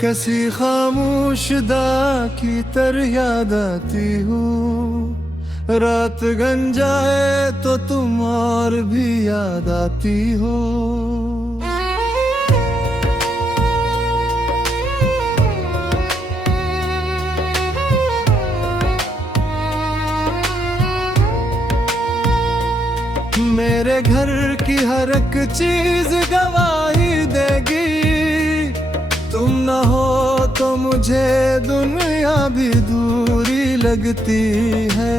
किसी खामोशदा की तरह याद आती हूँ। रात गंजाए तो तुम और भी याद आती हो। मेरे घर की हर एक चीज गवाही देगी। तुम न हो तो मुझे दुनिया भी दूरी लगती है।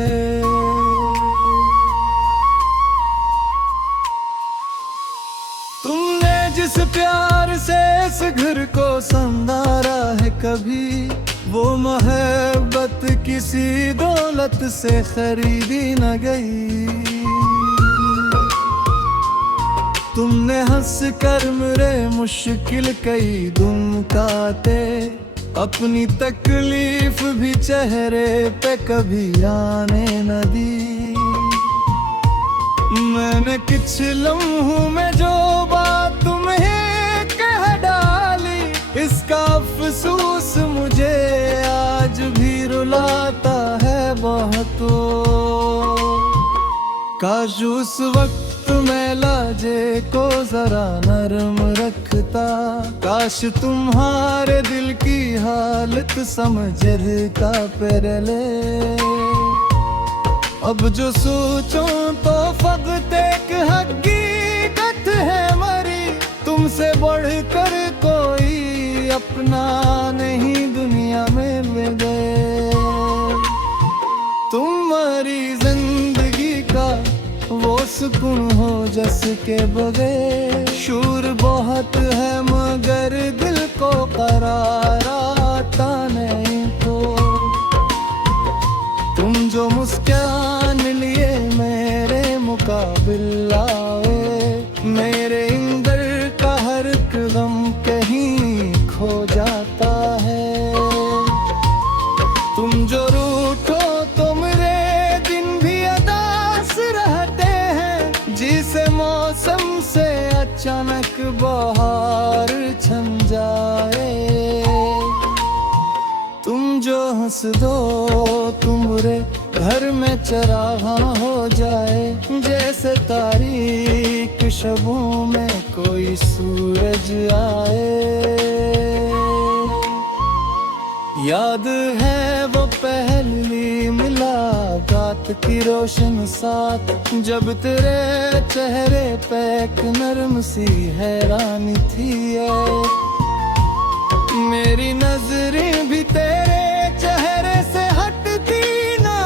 तुमने जिस प्यार से इस घर को संवारा है, कभी वो मोहब्बत किसी दौलत से खरीदी न गई। तुमने हंस कर मेरे मुश्किल कई दिन काटे, अपनी तकलीफ भी चेहरे पे कभी आने न दी। मैंने कुछ लम्हों में जो बात तुम्हें कह डाली, इसका अफसोस मुझे आज भी रुलाता है बहुत। काश उस वक्त मैं लाजे को जरा नरम रखता, काश तुम्हारे दिल की हालत समझता पहले। अब जो सोचूं तो फकत एक हकीकत है मरी, तुमसे बढ़कर कोई अपना नहीं दुनिया में मिले। तुम्हारी जिंदगी का वो सुकून हो जिसके बगैर शूर बहुत है, मगर दिल को करार आता नहीं। तो तुम जो मुस्कान लिए मेरे मुकाबिल आए, मेरे अंदर का हर एक गम कहीं खो जाता है। तुम जो रूठो तो मेरे दिन भी अदास रहते हैं, जिसे मौसम से अचानक बहार छन जाए। तुम जो हंस दो तुम बुरे घर में चरागा हो जाए, जैसे तारीक शबों में कोई सूरज आए। याद है वो पहली मुलाकात की रोशन साथ, जब तेरे चेहरे पे एक नरम सी हैरानी थी। मेरी नजरें भी तेरे चेहरे से हटती ना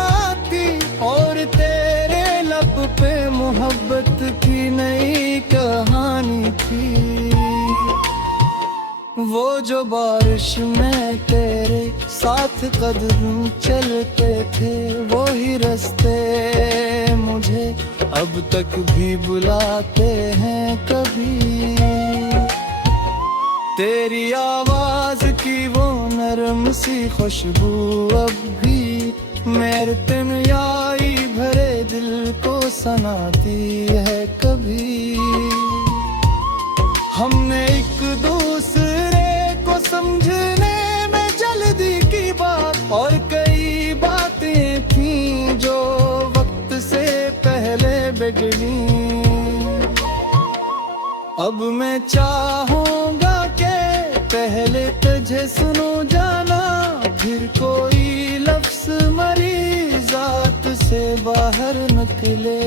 थी, और तेरे लब पे मोहब्बत की नई कहानी थी। वो जो बारिश में तेरे साथ कदम चलते थे, वो ही रास्ते मुझे अब तक भी बुलाते हैं कभी। तेरी आवाज की वो नरम सी खुशबू अब भी मेरे तन्हाई भरे दिल को सनाती है कभी। हमने एक दूसरे को समझने में जल्दी की बात, और कई बातें थी जो वक्त से पहले बिगड़ी। अब मैं चाहूँगा कि पहले तुझे सुनो जाना, फिर कोई लफ्ज़ मरी ज़ात से बाहर निकले।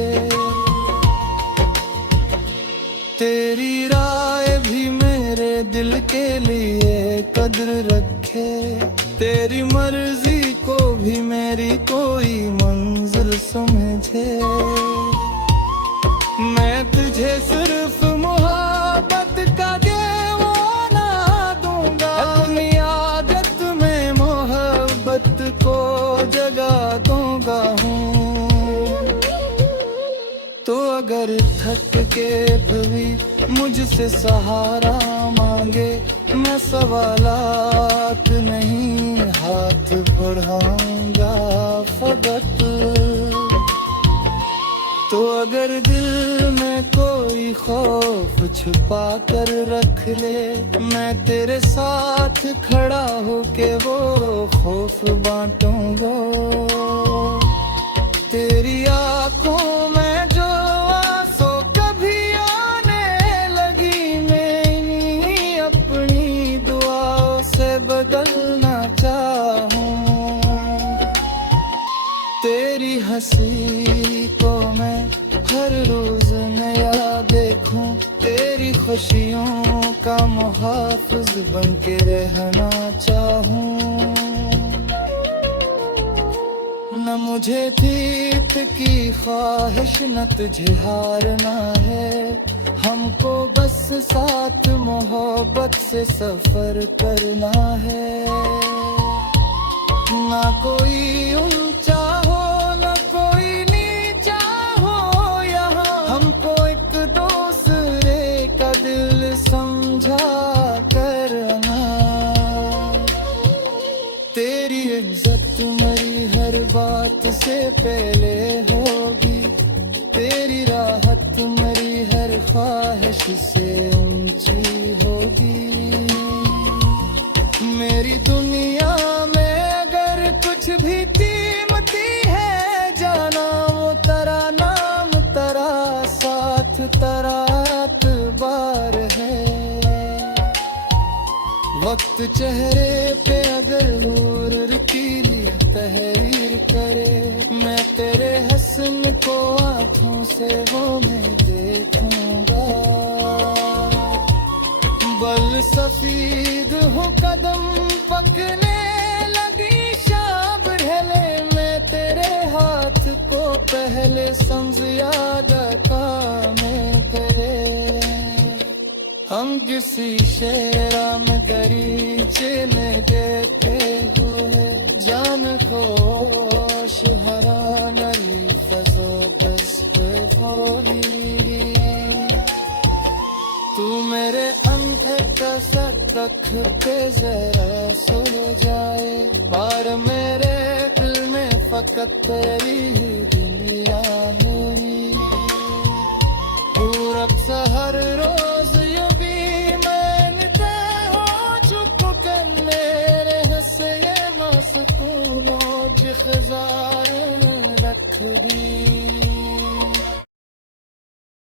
तेरी राय भी मेरे दिल के लिए कद्र रखे, तेरी मर्जी को भी मेरी कोई मंजिल समझे। मैं तुझे सिर्फ मोहब्बत का देवाना दूंगा, अपनी आदत में मोहब्बत को जगा दूंगा हूँ। तो अगर थक के भी मुझसे सहारा मांगे, मैं सवालात नहीं हाथ बढ़ाऊंगा फकत। तो अगर दिल में कोई खौफ छुपा कर रख ले, मैं तेरे साथ खड़ा होके वो खौफ बांटूंगा। तेरी आंखों में जो आंसू कभी आने लगी, मैं अपनी दुआओं से बदलना चाहूं। तेरी हंसी को मैं हर रोज नया देखूं, तेरी खुशियों का मुहाफिज बन के रहना चाहूं। न मुझे जीत की ख्वाहिश न तुझे हारना है, हमको बस साथ मोहब्बत से सफर करना है। ना कोई ऊंचा हो ना कोई नीचा हो, यहाँ हमको एक दूसरे का दिल समझा करना। तेरी इज्जत मेरी हर बात से पहले होगी, तेरी राहत मेरी हर ख्वाहिश से ऊंची होगी। मेरी दुनिया में अगर कुछ भी कीमती है, जाना वो तेरा नाम तेरा साथ तेरा एतबार है। वक्त चेहरे पे अगर नूर रतीली तहरीर करे, मैं तेरे हसन को आंखों से वो मैं देखूंगा। बल सफीद हूँ कदम पकने लगी शाब ढले, मैं तेरे हाथ को पहले समझ याद का मैं करे। हम किसी शेरा में गरीचे में देखे हुए, जान खोश हरा नरी फजो तस्फे होली। तू मेरे अंधे कसक तक पे जरा सो जाए, पर मेरे दिल में फकत तेरी ही दुनिया मेरी। पूरब से हर रोज यूं भी मांगता हो चुप कर मेरे हंसे मस्कूनों जिख्जार रख दी।